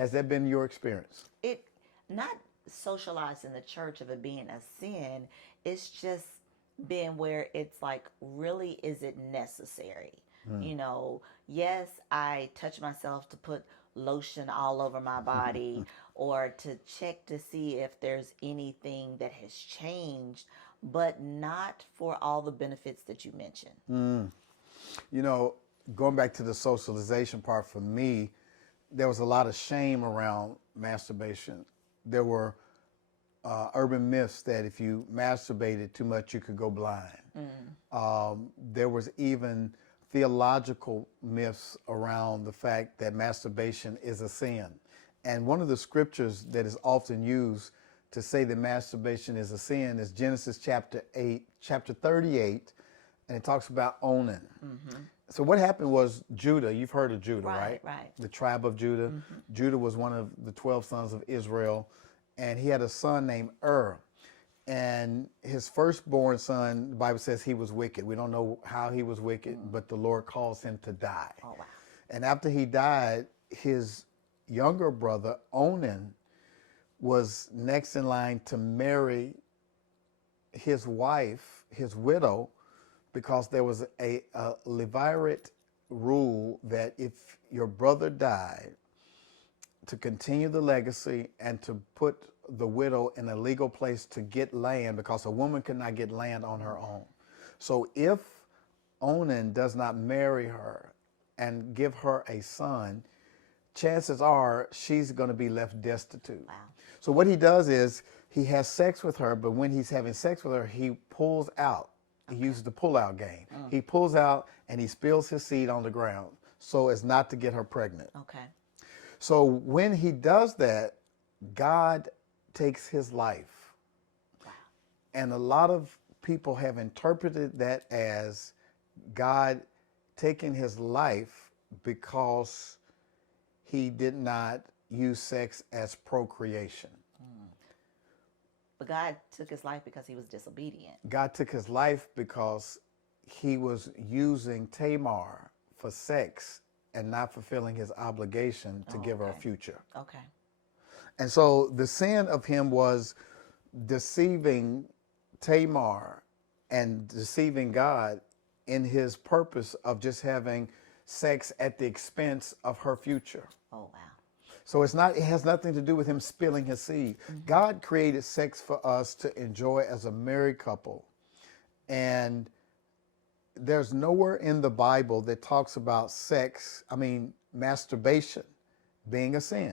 Has that been your experience? It not socialized in the church of it being a sin. It's just been where it's like, really, is it necessary? Mm. Yes, I touch myself to put lotion all over my body or to check to see if there's anything that has changed, but not for all the benefits that you mentioned. Mm. You know, going back to the socialization part, for me, there was a lot of shame around masturbation. There were urban myths that if you masturbated too much, you could go blind. There was even theological myths around the fact that masturbation is a sin. And one of the scriptures that is often used to say that masturbation is a sin is Genesis chapter 38, and it talks about Onan. So what happened was Judah, you've heard of Judah, right? Right. The tribe of Judah. Judah was one of the 12 sons of Israel, and he had a son named And his firstborn son, the Bible says he was wicked. We don't know how he was wicked, but the Lord caused him to die. Oh, wow. And after he died, his younger brother, Onan, was next in line to marry his wife, his widow, because there was a Levirate rule that if your brother died, to continue the legacy and to put the widow in a legal place to get land, because a woman could not get land on her own. So if Onan does not marry her and give her a son, chances are she's going to be left destitute. Wow. So what he does is he has sex with her, but when he's having sex with her, he pulls out. He uses the pull-out game. He pulls out and he spills his seed on the ground so as not to get her pregnant. Okay. So when he does that, God takes his life. Wow. And a lot of people have interpreted that as God taking his life because he did not use sex as procreation. But God took his life because he was disobedient. God took his life because he was using Tamar for sex and not fulfilling his obligation to give her a future. Okay. And so the sin of him was deceiving Tamar and deceiving God in his purpose of just having sex at the expense of her future. Oh, wow. So it has nothing to do with him spilling his seed. God created sex for us to enjoy as a married couple. And there's nowhere in the Bible that talks about masturbation being a sin.